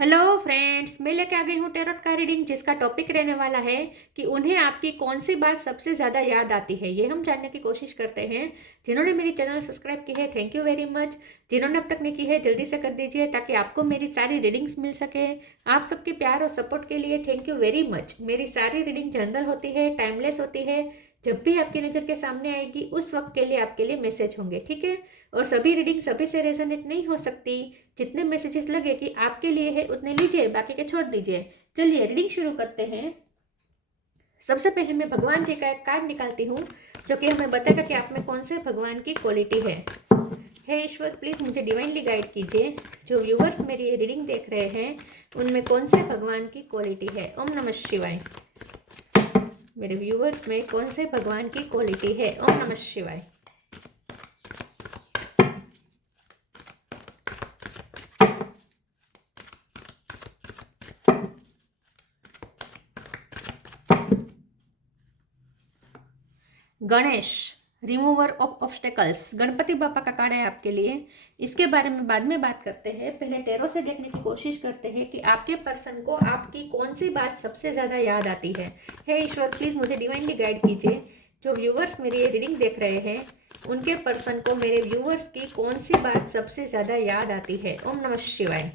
Hello friends, मैं लेके आ गई हूँ टेरोट का रीडिंग जिसका टॉपिक रहने वाला है कि उन्हें आपकी कौन सी बात सबसे ज़्यादा याद आती है। ये हम जानने की कोशिश करते हैं। जिन्होंने मेरी चैनल सब्सक्राइब की है, थैंक यू वेरी मच। जिन्होंने अब तक नहीं की है, जल्दी से कर दीजिए ताकि आपको मेरी सारी रीडिंग्स मिल सके। आप सबके प्यार और सपोर्ट के लिए थैंक यू वेरी मच। मेरी सारी रीडिंग जनरल होती है, टाइमलेस होती है। जब भी आपकी नज़र के सामने आएगी उस वक्त के लिए आपके लिए मैसेज होंगे, ठीक है। और सभी रीडिंग सभी से रेजोनेट नहीं हो सकती। जितने मैसेजेस लगे कि आपके लिए है उतने लीजिए, बाकी के छोड़ दीजिए। चलिए रीडिंग शुरू करते हैं। सबसे पहले मैं भगवान जी का एक कार्ड निकालती हूँ जो कि हमें बताएगा कि आप में कौन से भगवान की क्वालिटी है। हे ईश्वर, प्लीज़ मुझे डिवाइनली गाइड कीजिए। जो व्यूवर्स मेरी ये रीडिंग देख रहे हैं उनमें कौन से भगवान की क्वालिटी है। ओम नमः शिवाय। मेरे व्यूवर्स में कौन से भगवान की क्वालिटी है। ओम नमः शिवाय। Ganesh, remover of obstacles. Ganpati बापा का कार्ड है आपके लिए। इसके बारे में बाद में बात करते हैं। पहले टैरो से देखने की कोशिश करते हैं कि आपके पर्सन को आपकी कौन सी बात सबसे ज़्यादा याद आती है। हे ईश्वर, प्लीज़ मुझे डिवाइनली गाइड कीजिए। जो व्यूवर्स मेरी ये रीडिंग देख रहे हैं उनके पर्सन को मेरे व्यूवर्स की कौन सी बात सबसे ज़्यादा याद आती है। ओम नमः शिवाय।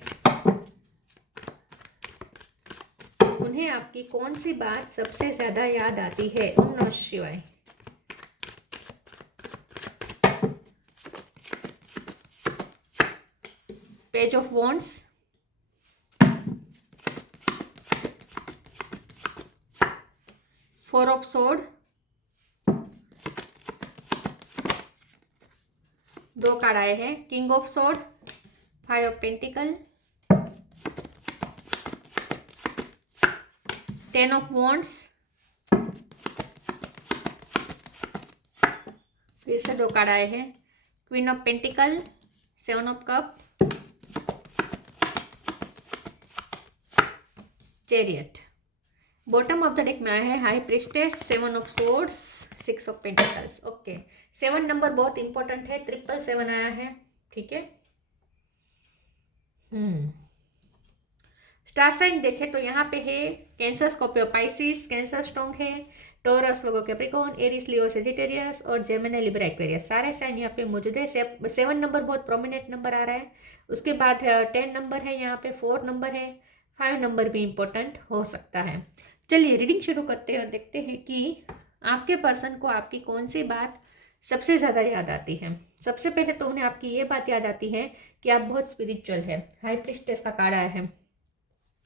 उन्हें आपकी कौन सी बात सबसे ज़्यादा याद आती है। ओम नमः शिवाय। Page of wands, 4 of sword, 2 card आए हैं। King of sword, 5 of pentacle, 10 of wands, फिर से 2 कार्ड आए हैं। Queen of pentacle, 7 of cup, chariot. Bottom of the deck में आया है high priestess, 7 of swords, 6 of pentacles. Okay, 7 number बहुत इंपॉर्टेंट है। 777 आया है, ठीक है। स्टार साइन देखें तो यहाँ पे है cancer, Scorpio, Pisces, cancer strong है। टॉरस, वर्गो, कैप्रिकॉर्न, एरीज, लियो, सेजिटेरियस और जेमिनी, लिब्रा, एक्वेरियस, सारे साइन यहाँ पे मौजूद है। 7 नंबर बहुत प्रोमिनेंट नंबर आ रहा है। उसके बाद 10 नंबर है, यहाँ पे 4 नंबर है, 5 नंबर भी इंपॉर्टेंट हो सकता है। चलिए रीडिंग शुरू करते हैं और देखते हैं कि आपके पर्सन को आपकी कौन सी बात सबसे ज़्यादा याद आती है। सबसे पहले तो उन्हें आपकी ये बात याद आती है कि आप बहुत स्पिरिचुअल है। हाई प्रिस्टेस का कार्ड आया है।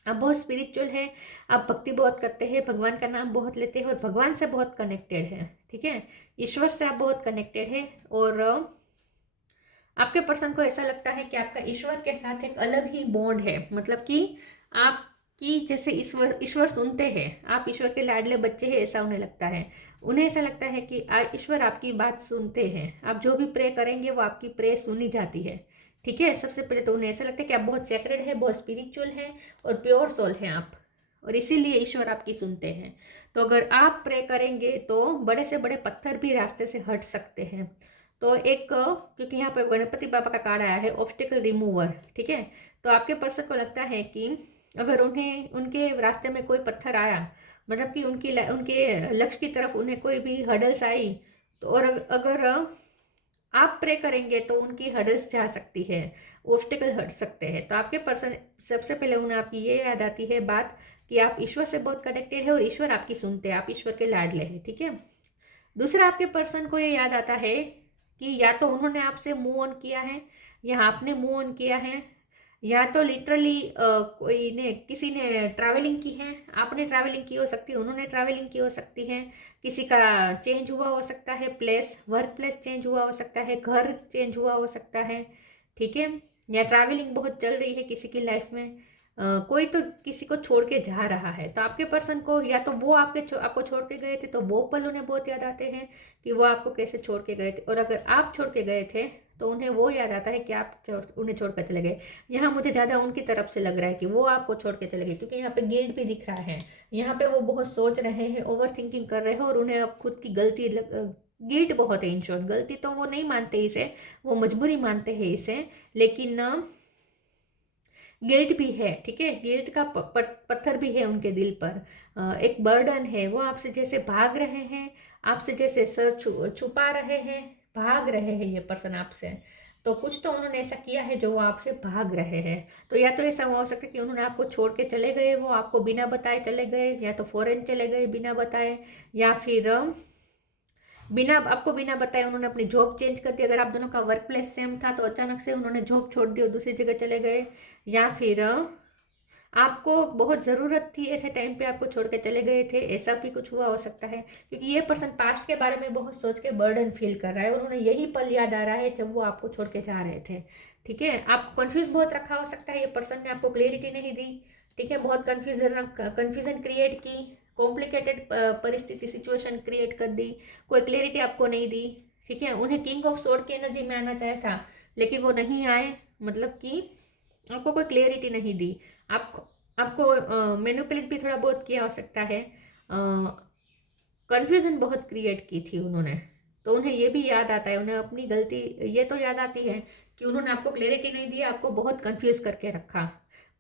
आप बहुत स्पिरिचुअल हैं, आप भक्ति बहुत करते हैं, भगवान का नाम बहुत लेते हैं और भगवान से बहुत कनेक्टेड हैं, ठीक है। ईश्वर से आप बहुत कनेक्टेड हैं और आपके पर्सन को ऐसा लगता है कि आपका ईश्वर के साथ एक अलग ही बॉन्ड है। मतलब कि आपकी जैसे ईश्वर ईश्वर सुनते हैं, आप ईश्वर के लाडले बच्चे हैं, ऐसा उन्हें लगता है। उन्हें ऐसा लगता है कि ईश्वर आपकी बात सुनते हैं। आप जो भी प्रे करेंगे वो आपकी प्रे सुनी जाती है, ठीक है। सबसे पहले तो उन्हें ऐसा लगता है कि आप बहुत सेक्रेड है, बहुत स्पिरिचुअल हैं और प्योर सोल हैं आप, और इसीलिए ईश्वर आपकी सुनते हैं। तो अगर आप प्रे करेंगे तो बड़े से बड़े पत्थर भी रास्ते से हट सकते हैं। तो एक, क्योंकि यहाँ पर गणपति बाबा का कार्ड आया है ऑब्स्टिकल रिमूवर, ठीक है। तो आपके पर्सन को लगता है कि अगर उन्हें उनके रास्ते में कोई पत्थर आया, मतलब कि उनके लक्ष्य की तरफ उन्हें कोई भी हर्डल्स आई, तो और अगर आप प्रे करेंगे तो उनकी हर्डल्स जा सकती है, ऑब्स्टिकल हट सकते हैं। तो आपके पर्सन सबसे पहले उन्हें आपकी ये याद आती है बात कि आप ईश्वर से बहुत कनेक्टेड है और ईश्वर आपकी सुनते हैं, आप ईश्वर के लाडले हैं, ठीक है। दूसरा, आपके पर्सन को ये याद आता है कि या तो उन्होंने आपसे मूव ऑन किया है या आपने मूव ऑन किया है, या तो लिटरली कोई ने किसी ने ट्रैवलिंग की है, आपने ट्रैवलिंग की हो सकती है, उन्होंने ट्रैवलिंग की हो सकती है। किसी का चेंज हुआ हो सकता है, प्लेस, वर्क प्लेस चेंज हुआ हो सकता है, घर चेंज हुआ हो सकता है, ठीक है। या ट्रैवलिंग बहुत चल रही है किसी की लाइफ में। कोई तो किसी को छोड़ के जा रहा है। तो आपके पर्सन को या तो वो आपको छोड़ के गए थे तो वो पल उन्हें बहुत याद आते हैं कि वो आपको कैसे छोड़ के गए थे, और अगर आप छोड़ के गए थे तो उन्हें वो याद आता है कि आप उन्हें छोड़ कर चले गए। यहाँ मुझे ज़्यादा उनकी तरफ से लग रहा है कि वो आपको छोड़ के चले गए, क्योंकि यहाँ पे गिल्ट भी दिख रहा है। यहाँ पे वो बहुत सोच रहे हैं, ओवर थिंकिंग कर रहे हैं और उन्हें अब खुद की गलती गिल्ट बहुत है। इन शॉर्ट, गलती तो वो नहीं मानते इसे, वो मजबूरी मानते हैं इसे, लेकिन गिल्ट भी है, ठीक है, गिल्ट का पत्थर भी है उनके दिल पर, एक बर्डन है, वो आपसे जैसे भाग रहे हैं, आपसे जैसे सर छुपा रहे हैं, भाग रहे हैं ये पर्सन आपसे। तो कुछ तो उन्होंने ऐसा किया है जो वो आपसे भाग रहे हैं। तो या तो ऐसा हो सकता है कि उन्होंने आपको छोड़ के चले गए, वो आपको बिना बताए चले गए, या तो फॉरेन चले गए बिना बताए, या फिर बिना बताए उन्होंने अपनी जॉब चेंज कर दी। अगर आप दोनों का वर्क प्लेस सेम था तो अचानक से उन्होंने जॉब छोड़ दी और दूसरी जगह चले गए, या फिर आपको बहुत ज़रूरत थी ऐसे टाइम पे आपको छोड़ के चले गए थे, ऐसा भी कुछ हुआ हो सकता है। क्योंकि ये पर्सन पास्ट के बारे में बहुत सोच के बर्डन फील कर रहा है और उन्हें यही पल याद आ रहा है जब वो आपको छोड़ के जा रहे थे, ठीक है। आपको कन्फ्यूज बहुत रखा हो सकता है, ये पर्सन ने आपको क्लियरिटी नहीं दी, ठीक है, बहुत कन्फ्यूजन क्रिएट की, कॉम्प्लिकेटेड परिस्थिति सिचुएशन क्रिएट कर दी, कोई क्लियरिटी आपको नहीं दी, ठीक है। उन्हें किंग ऑफ सोर्ड की एनर्जी में आना चाहा था लेकिन वो नहीं आए, मतलब कि आपको कोई क्लियरिटी नहीं दी, आपको आपको मैनिपुलेट भी थोड़ा बहुत किया हो सकता है, कन्फ्यूजन बहुत क्रिएट की थी उन्होंने। तो उन्हें ये भी याद आता है, उन्हें अपनी गलती ये तो याद आती है कि उन्होंने आपको क्लैरिटी नहीं दी, आपको बहुत कंफ्यूज करके रखा,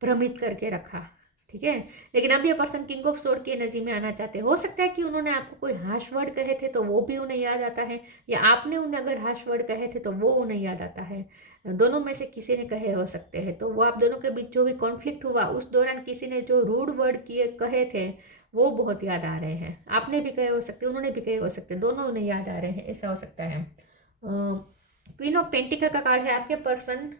भ्रमित करके रखा, ठीक है। लेकिन अब ये पर्सन किंग ऑफ सोर्ड की एनर्जी में आना चाहते हैं। हो सकता है कि उन्होंने आपको कोई हार्श वर्ड कहे थे तो वो भी उन्हें याद आता है, या आपने उन्हें अगर हार्श वर्ड कहे थे तो वो उन्हें याद आता है। दोनों में से किसी ने कहे हो सकते हैं। तो वो आप दोनों के बीच जो भी कॉन्फ्लिक्ट हुआ उस दौरान किसी ने जो रूड वर्ड किए कहे थे वो बहुत याद आ रहे हैं। आपने भी कहे हो सकते, उन्होंने भी कहे हो सकते, दोनों उन्हें याद आ रहे हैं, ऐसा हो सकता है। क्वीन ऑफ पेंटिकल का कार्ड है। आपके पर्सन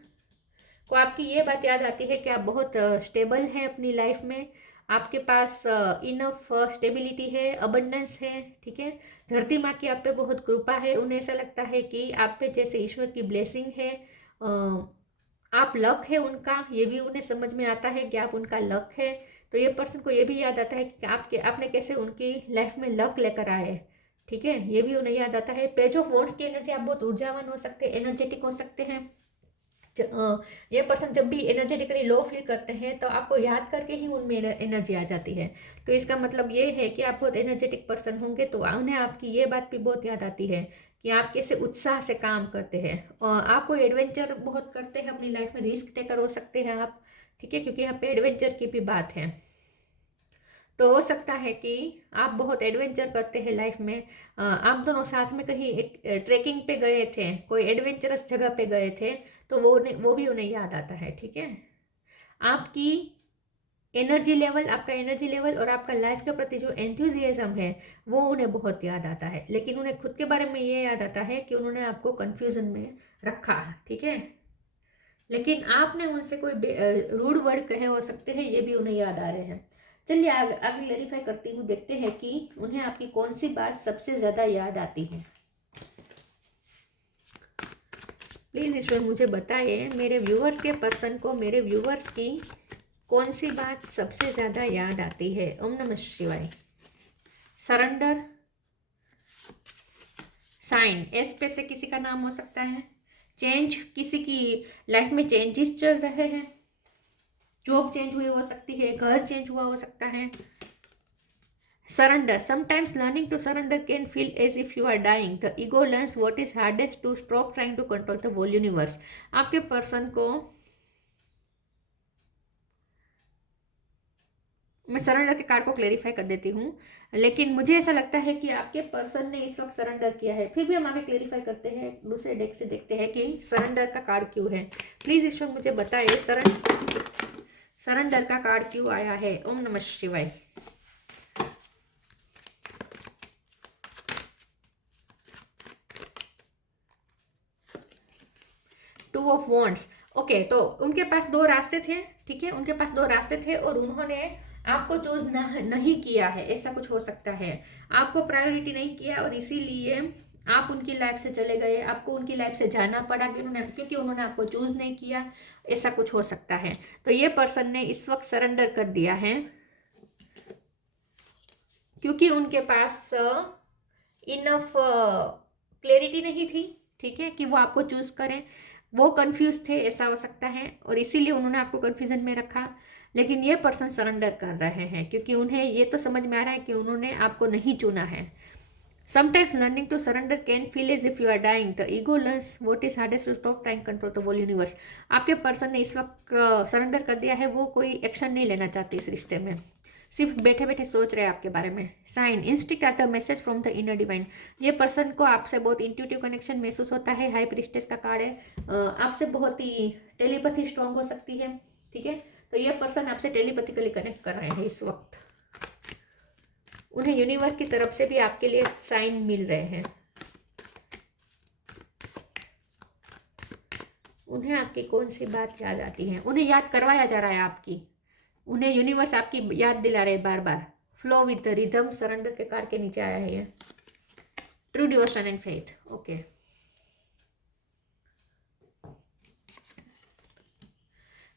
को आपकी ये बात याद आती है कि आप बहुत स्टेबल हैं अपनी लाइफ में, आपके पास इनफ स्टेबिलिटी है, अबंडेंस है, ठीक है। धरती माँ की आप पे बहुत कृपा है, उन्हें ऐसा लगता है कि आप पे जैसे ईश्वर की ब्लेसिंग है, आप लक है उनका, ये भी उन्हें समझ में आता है कि आप उनका लक है। तो ये पर्सन को ये भी याद आता है कि आपने कैसे उनकी लाइफ में लक लेकर आए, ठीक है, ये भी उन्हें याद आता है। पेज ऑफ वॉन्ड्स की एनर्जी, आप बहुत ऊर्जावान हो सकते हैं, एनर्जेटिक हो सकते हैं। ये पर्सन जब भी एनर्जेटिकली लो फील करते हैं तो आपको याद करके ही उनमें एनर्जी आ जाती है। तो इसका मतलब ये है कि आप बहुत एनर्जेटिक पर्सन होंगे, तो उन्हें आपकी ये बात भी बहुत याद आती है कि आप कैसे उत्साह से काम करते हैं, और आप कोई एडवेंचर बहुत करते हैं अपनी लाइफ में, रिस्क टेकर हो सकते हैं आप, ठीक है, क्योंकि यहाँ पे एडवेंचर की भी बात है। तो हो सकता है कि आप बहुत एडवेंचर करते हैं लाइफ में। आप दोनों साथ में कहीं एक ट्रैकिंग पे गए थे, कोई एडवेंचरस जगह पे गए थे, तो वो भी उन्हें याद आता है, ठीक है। आपकी एनर्जी लेवल, आपका एनर्जी लेवल और आपका लाइफ के प्रति जो एंथुजियाज्म है वो उन्हें बहुत याद आता है। लेकिन उन्हें खुद के बारे में ये याद आता है कि उन्होंने आपको कन्फ्यूजन में रखा, ठीक है। लेकिन आपने उनसे कोई रूड वर्ड कहे हो सकते हैं, ये भी उन्हें याद आ रहे हैं। चलिए आगे क्लैरिफाई करती हूँ, देखते हैं कि उन्हें आपकी कौन सी बात सबसे ज़्यादा याद आती है। प्लीज़ ईश्वर मुझे बताइए मेरे व्यूअर्स के पर्सन को, मेरे व्यूअर्स की कौन सी बात सबसे ज़्यादा याद आती है। ओम नमः शिवाय। सरेंडर, साइन, एस पे से किसी का नाम हो सकता है। चेंज, किसी की लाइफ में चेंजेस चल रहे हैं, जॉब चेंज हुई हो सकती है, घर चेंज हुआ हो सकता है। Surrender, sometimes learning to surrender can feel as if you are dying, the ego learns what is hardest to stop trying to control the whole universe. आपके पर्सन को, मैं सरेंडर के कार्ड को क्लेरिफाई कर देती हूँ, लेकिन मुझे ऐसा लगता है कि आपके पर्सन ने इस वक्त सरेंडर किया है। फिर भी हम आगे क्लेरिफाई करते हैं, दूसरे डेक से देखते हैं कि सरेंडर का कार्ड क्यों है। प्लीज ईश्वर मुझे बताइए सरेंडर का कार्ड क्यों आया है। ओम नमः शिवाय। Two of wands, okay. तो उनके पास दो रास्ते थे, ठीक है, उनके पास दो रास्ते थे और उन्होंने आपको चूज नहीं किया है, ऐसा कुछ हो सकता है। आपको प्रायोरिटी नहीं किया और इसीलिए आप उनकी लाइफ से चले गए, आपको उनकी लाइफ से जाना पड़ा क्योंकि उन्होंने आपको चूज नहीं किया, ऐसा कुछ हो सकता है। तो ये पर्सन ने इस वक्त सरेंडर कर दिया है क्योंकि उनके पास इनफ क्लैरिटी नहीं थी, ठीक है, कि वो आपको चूज करें। वो कंफ्यूज थे, ऐसा हो सकता है, और इसीलिए उन्होंने आपको कंफ्यूजन में रखा। लेकिन ये पर्सन सरेंडर कर रहे हैं क्योंकि उन्हें ये तो समझ में आ रहा है कि उन्होंने आपको नहीं चुना है। Sometimes learning to surrender can feel as if you are dying. The ego learns what is hardest to stop trying control the whole universe. आपके पर्सन ने इस वक्त सरेंडर कर दिया है, वो कोई एक्शन नहीं लेना चाहते इस रिश्ते में, सिर्फ बैठे बैठे सोच रहे हैं आपके बारे में. Sign instinct are the message from the inner divine. ये पर्सन को आपसे बहुत इंट्यूटिव कनेक्शन महसूस होता है. हाई प्रीस्टेस का कार्ड है. आपसे बहुत ही टेलीपैथी स्ट्रांग हो सकती है. ठीक है, तो ये पर्सन आपसे टेलीपैथिकली कनेक्ट कर रहे हैं इस वक्त. उन्हें यूनिवर्स की तरफ से भी आपके लिए साइन मिल रहे हैं. उन्हें आपकी कौन सी बात याद आती है? उन्हें याद करवाया जा रहा है आपकी. उन्हें यूनिवर्स आपकी याद दिला रहे बार बार. Flow with the rhythm, surrender के कार्ड के नीचे आया है ये. True devotion and faith. Okay,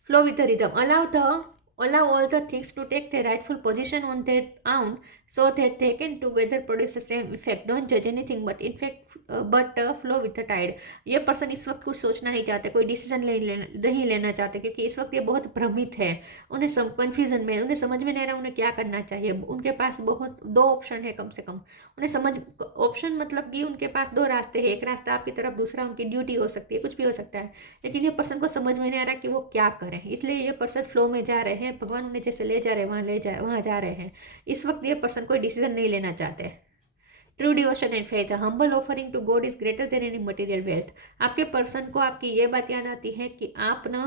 flow with the rhythm. Allow all the things to take their rightful position on their own so that they can together produce the same effect. Don't judge anything but flow with the tide. ये person इस वक्त कुछ सोचना नहीं चाहते, कोई decision नहीं लेना चाहते, क्योंकि इस वक्त ये बहुत भ्रमित है. उन्हें कन्फ्यूजन में, उन्हें समझ में नहीं रहा उन्हें क्या करना चाहिए. उनके पास बहुत 2 ऑप्शन है कम से कम. उन्हें समझ, ऑप्शन मतलब कि उनके पास 2 रास्ते हैं. एक रास्ता आपकी तरफ, दूसरा उनकी ड्यूटी हो सकती है, कुछ भी हो सकता है. लेकिन ये पर्सन को समझ में नहीं आ रहा कि वो क्या करें, इसलिए ये पर्सन फ्लो में जा रहे हैं. भगवान उन्हें जैसे ले जा रहे हैं वहाँ जा रहे हैं. इस वक्त ये पर्सन कोई डिसीजन नहीं लेना चाहते. True devotion and faith. Humble offering to God is greater than any material wealth. आपके पर्सन को आपकी ये बात याद आती है कि आप ना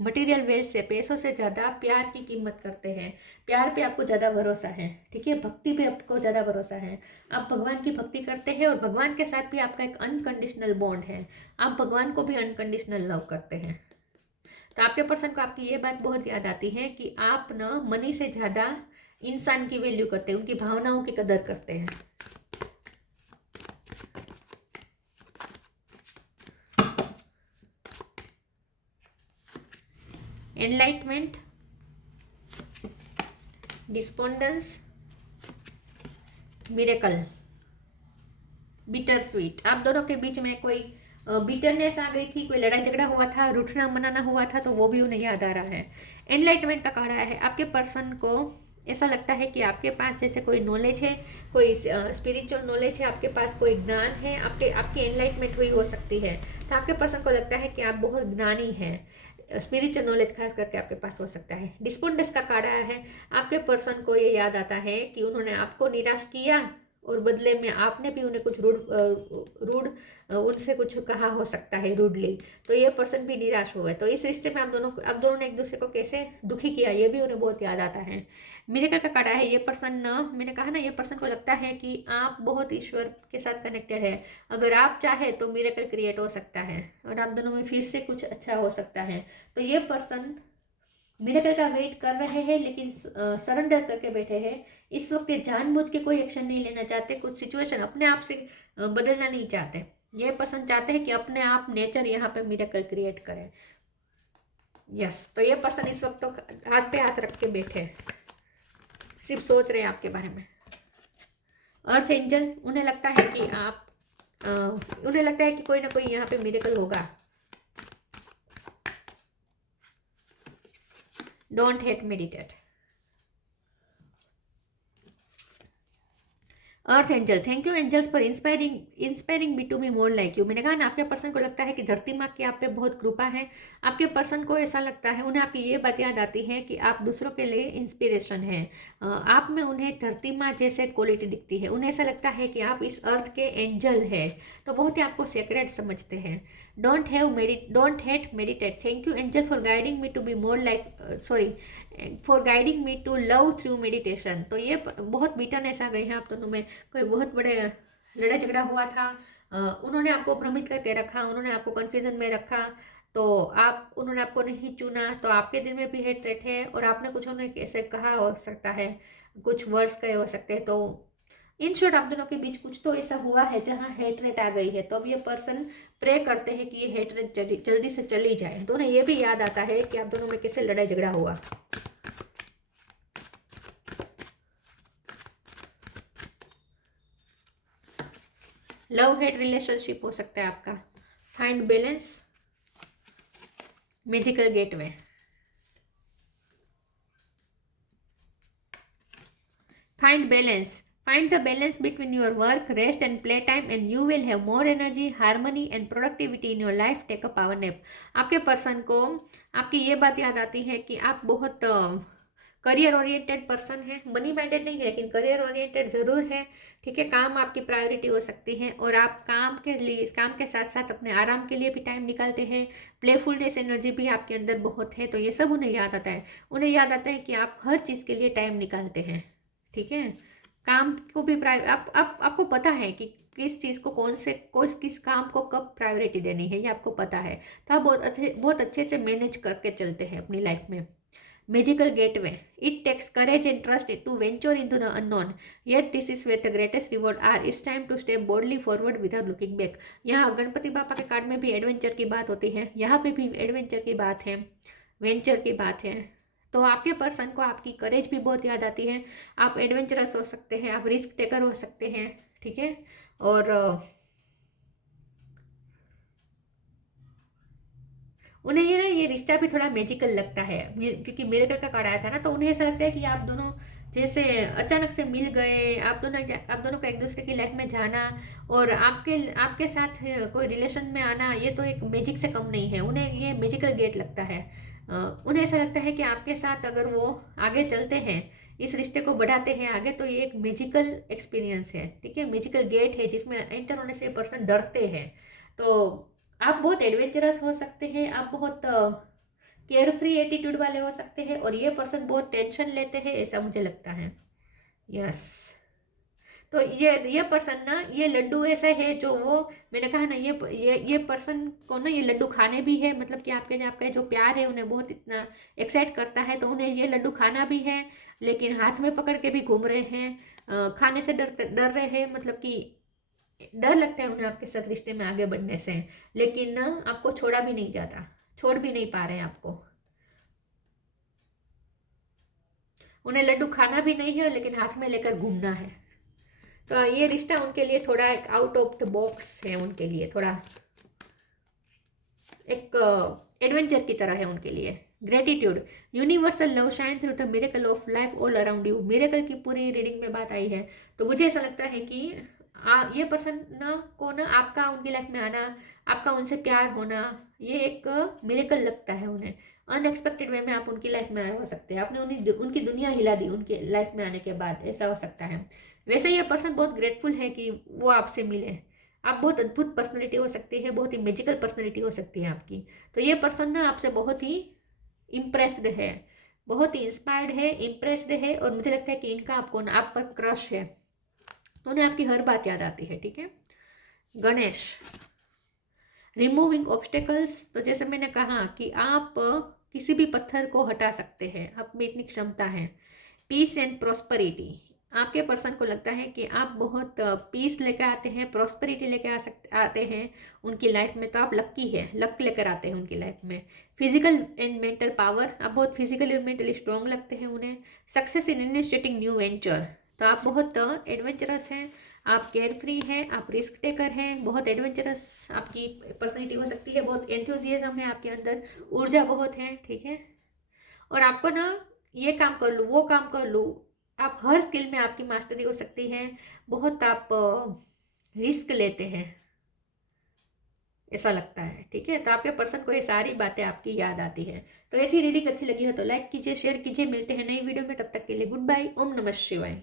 मटेरियल वेल्थ से, पैसों से ज़्यादा प्यार की कीमत करते हैं. प्यार पे आपको ज़्यादा भरोसा है. ठीक है, भक्ति पे आपको ज़्यादा भरोसा है. आप भगवान की भक्ति करते हैं और भगवान के साथ भी आपका एक अनकंडीशनल बॉन्ड है. आप भगवान को भी अनकंडीशनल लव करते हैं. तो आपके पर्सन को आपकी ये बात बहुत याद आती है कि आप ना मनी से ज़्यादा इंसान की वैल्यू करते हैं, उनकी भावनाओं की कदर करते हैं. Enlightenment, despondence, miracle, bitter sweet. आप दोनों के बीच में कोई बिटरनेस आ गई थी, कोई लड़ाई झगड़ा हुआ था, रूठना मनाना हुआ था, तो वो भी उन्हें याद आ रहा है. एनलाइटमेंट का कार्ड आया है. आपके पर्सन को ऐसा लगता है कि आपके पास जैसे कोई नॉलेज है, कोई स्पिरिचुअल नॉलेज है, आपके पास कोई ज्ञान है, आपकी एनलाइटमेंट हुई हो सकती है. तो आपके पर्सन को लगता है कि आप बहुत ज्ञानी हैं. स्पिरिचुअल नॉलेज खास करके आपके पास हो सकता है. डिस्पोंडेंस का कार्ड आया है. आपके पर्सन को ये याद आता है कि उन्होंने आपको निराश किया और बदले में आपने भी उन्हें कुछ रूड उनसे कुछ कहा हो सकता है, रूडली. तो ये पर्सन भी निराश हुआ है. तो इस रिश्ते में आप दोनों ने एक दूसरे को कैसे दुखी किया, ये भी उन्हें बहुत याद आता है. मिरेकल का कार्ड है. ये पर्सन, मैंने कहा ना, ये पर्सन को लगता है कि आप बहुत ईश्वर के साथ कनेक्टेड है. अगर आप चाहे तो मिरेकल क्रिएट हो सकता है और आप दोनों में फिर से कुछ अच्छा हो सकता है. तो ये पर्सन मिरेकल का वेट कर रहे हैं, लेकिन सरेंडर करके बैठे हैं. इस वक्त ये जानबूझ के कोई एक्शन नहीं लेना चाहते, कुछ सिचुएशन अपने आप से बदलना नहीं चाहते. ये पर्सन चाहते हैं कि अपने आप नेचर यहाँ पे मिरेकल क्रिएट करे. यस, तो ये पर्सन इस वक्त तो हाथ पे हाथ रख के बैठे हैं, सिर्फ सोच रहे हैं आपके बारे में. अर्थ एंजल, उन्हें लगता है कि उन्हें लगता है कि कोई ना कोई यहाँ पे मिरेकल होगा. Don't hate, meditate. Earth angel, thank you angels for inspiring me to be more like you. मैंने कहा ना, आपके पर्सन को लगता है कि धरती माँ की आप पे बहुत कृपा है. आपके पर्सन को ऐसा लगता है, उन्हें आपकी ये बात याद आती है कि आप दूसरों के लिए इंस्पिरेशन हैं. आप में उन्हें धरती माँ जैसे क्वालिटी दिखती है. उन्हें ऐसा लगता है कि आप इस अर्थ के एंजल हैं, तो बहुत ही आपको सेक्रेट समझते हैं. Don't hate, meditate. Thank you angel for guiding me to be more like for guiding me to love through meditation. तो ये बहुत बिटरनेस आ गई है आप दोनों में. कोई बहुत बड़े लड़ाई झगड़ा हुआ था, उन्होंने आपको भ्रमित करके रखा, उन्होंने आपको कन्फ्यूजन में रखा, तो उन्होंने आपको नहीं चुना, तो आपके दिल में भी हेट्रेट है और आपने कुछ उन्हें कैसे कहा हो सकता है, कुछ वर्ड्स कहे हो सकते हैं. तो इन शॉर्ट आप दोनों के बीच कुछ तो ऐसा हुआ है जहाँ हेट्रेट आ गई है. तो अब ये पर्सन प्रे करते हैं कि ये हेट्रेट जल्दी से चली जाए. तो उन्हें ये भी याद आता है कि आप दोनों में कैसे लड़ाई झगड़ा हुआ. लव हेट रिलेशनशिप हो सकता है आपका. Find balance, magical gateway. Find balance. Find the balance between your work, rest and play time and you will have more energy, harmony and productivity in your life. Take a power nap. आपके person को आपकी ये बात याद आती है कि आप बहुत करियर ओरिएंटेड पर्सन है, मनी माइंडेड नहीं है लेकिन करियर ओरिएंटेड ज़रूर है, ठीक है। काम आपकी प्रायोरिटी हो सकती है और आप काम के लिए, काम के साथ साथ अपने आराम के लिए भी टाइम निकालते हैं। प्लेफुलनेस एनर्जी भी आपके अंदर बहुत है, तो ये सब उन्हें याद आता है। उन्हें याद आता है कि आप हर चीज़ के लिए टाइम निकालते हैं, ठीक है। काम को भी आपको पता है कि किस चीज़ को किस काम को कब प्रायोरिटी देनी है, ये आपको पता है। तो आप बहुत अच्छे से मैनेज करके चलते हैं अपनी लाइफ में। Magical gateway. It takes courage and trust to venture into the unknown. Yet this is where the greatest reward are. It's time to step boldly forward without looking back. यहाँ गणपति बापा के card में भी adventure की बात होती है, यहाँ पे भी एडवेंचर की बात है, वेंचर की बात है। तो आपके पर्सन को आपकी करेज भी बहुत याद आती है। आप एडवेंचरस हो सकते हैं, आप रिस्क टेकर हो सकते हैं, ठीक है। और उन्हें ये रिश्ता भी थोड़ा मैजिकल लगता है, क्योंकि मिरेकल का कार्ड आया था ना, तो उन्हें ऐसा लगता है कि आप दोनों जैसे अचानक से मिल गए, आप दोनों का एक दूसरे की लाइफ में जाना और आपके साथ कोई रिलेशन में आना, ये तो एक मैजिक से कम नहीं है। उन्हें ये मैजिकल गेट लगता है। उन्हें ऐसा लगता है कि आपके साथ अगर वो आगे चलते हैं, इस रिश्ते को बढ़ाते हैं आगे, तो ये एक मैजिकल एक्सपीरियंस है, ठीक है। मैजिकल गेट है जिसमें एंटर होने से पर्सन डरते हैं। तो आप बहुत एडवेंचरस हो सकते हैं, आप बहुत केयर फ्री एटीट्यूड वाले हो सकते हैं और ये पर्सन बहुत टेंशन लेते हैं, ऐसा मुझे लगता है। यस, तो ये पर्सन ना, ये लड्डू ऐसा है जो वो, मैंने कहा ना, ये पर्सन को ना ये लड्डू खाने भी है, मतलब कि आपका जो प्यार है उन्हें बहुत इतना एक्साइट करता है, तो उन्हें ये लड्डू खाना भी है, लेकिन हाथ में पकड़ के भी घूम रहे हैं, खाने से डर रहे हैं, मतलब कि डर लगता है उन्हें आपके साथ रिश्ते में आगे बढ़ने से, लेकिन ना आपको छोड़ा भी नहीं जाता, छोड़ भी नहीं पा रहे हैं आपको। उन्हें लड्डू खाना भी नहीं है लेकिन हाथ में लेकर घूमना है। तो ये रिश्ता उनके लिए थोड़ा एक आउट ऑफ द बॉक्स है, उनके लिए थोड़ा एक एडवेंचर की तरह है उनके लिए। Gratitude, universal love shine through the miracle of life all around you. Miracle की पूरी रीडिंग में बात आई है, तो मुझे ऐसा लगता है कि ये पर्सन को ना आपका उनकी लाइफ में आना, आपका उनसे प्यार होना, ये एक मिरेकल लगता है उन्हें। अनएक्सपेक्टेड वे में आप उनकी लाइफ में आए हो सकते हैं, आपने उनकी दुनिया हिला दी उनके लाइफ में आने के बाद, ऐसा हो सकता है। वैसे ये पर्सन बहुत ग्रेटफुल है कि वो आपसे मिले। आप बहुत अद्भुत पर्सनैलिटी हो सकती है, बहुत ही मैजिकल पर्सनैलिटी हो सकती है आपकी। तो ये पर्सन ना आपसे बहुत ही इम्प्रेस्ड है, बहुत ही इंस्पायर्ड है, इम्प्रेस्ड है, और मुझे लगता है कि इनका आप पर क्रश है, तो उन्हें आपकी हर बात याद आती है, ठीक है। गणेश, रिमूविंग ऑब्स्टेकल्स, तो जैसे मैंने कहा कि आप किसी भी पत्थर को हटा सकते हैं, आप में इतनी क्षमता है। पीस एंड प्रॉस्पेरिटी, आपके पर्सन को लगता है कि आप बहुत पीस लेकर आते हैं, प्रॉस्पेरिटी लेकर आते हैं उनकी लाइफ में, तो आप लक्की है, लक लेकर आते हैं उनकी लाइफ में। फिजिकल एंड मेंटल पावर, आप बहुत फिजिकली और मेंटली स्ट्रॉन्ग लगते हैं उन्हें। Success in initiating new venture, तो आप बहुत एडवेंचरस हैं, आप केयर फ्री हैं, आप रिस्क टेकर हैं, बहुत एडवेंचरस आपकी पर्सनैलिटी हो सकती है, बहुत एंथुजियाज्म है आपके अंदर, ऊर्जा बहुत है, ठीक है। और आपको ना ये काम कर लूँ, वो काम कर लूँ, आप हर स्किल में आपकी मास्टरी हो सकती है, बहुत आप रिस्क लेते हैं, ऐसा लगता है, ठीक है। तो आपके पर्सन को ये सारी बातें आपकी याद आती है। तो ये थी रीडिंग, अच्छी लगी हो तो लाइक कीजिए, शेयर कीजिए, मिलते हैं नई वीडियो में, तब तक के लिए गुड बाय, ओम नमः शिवाय।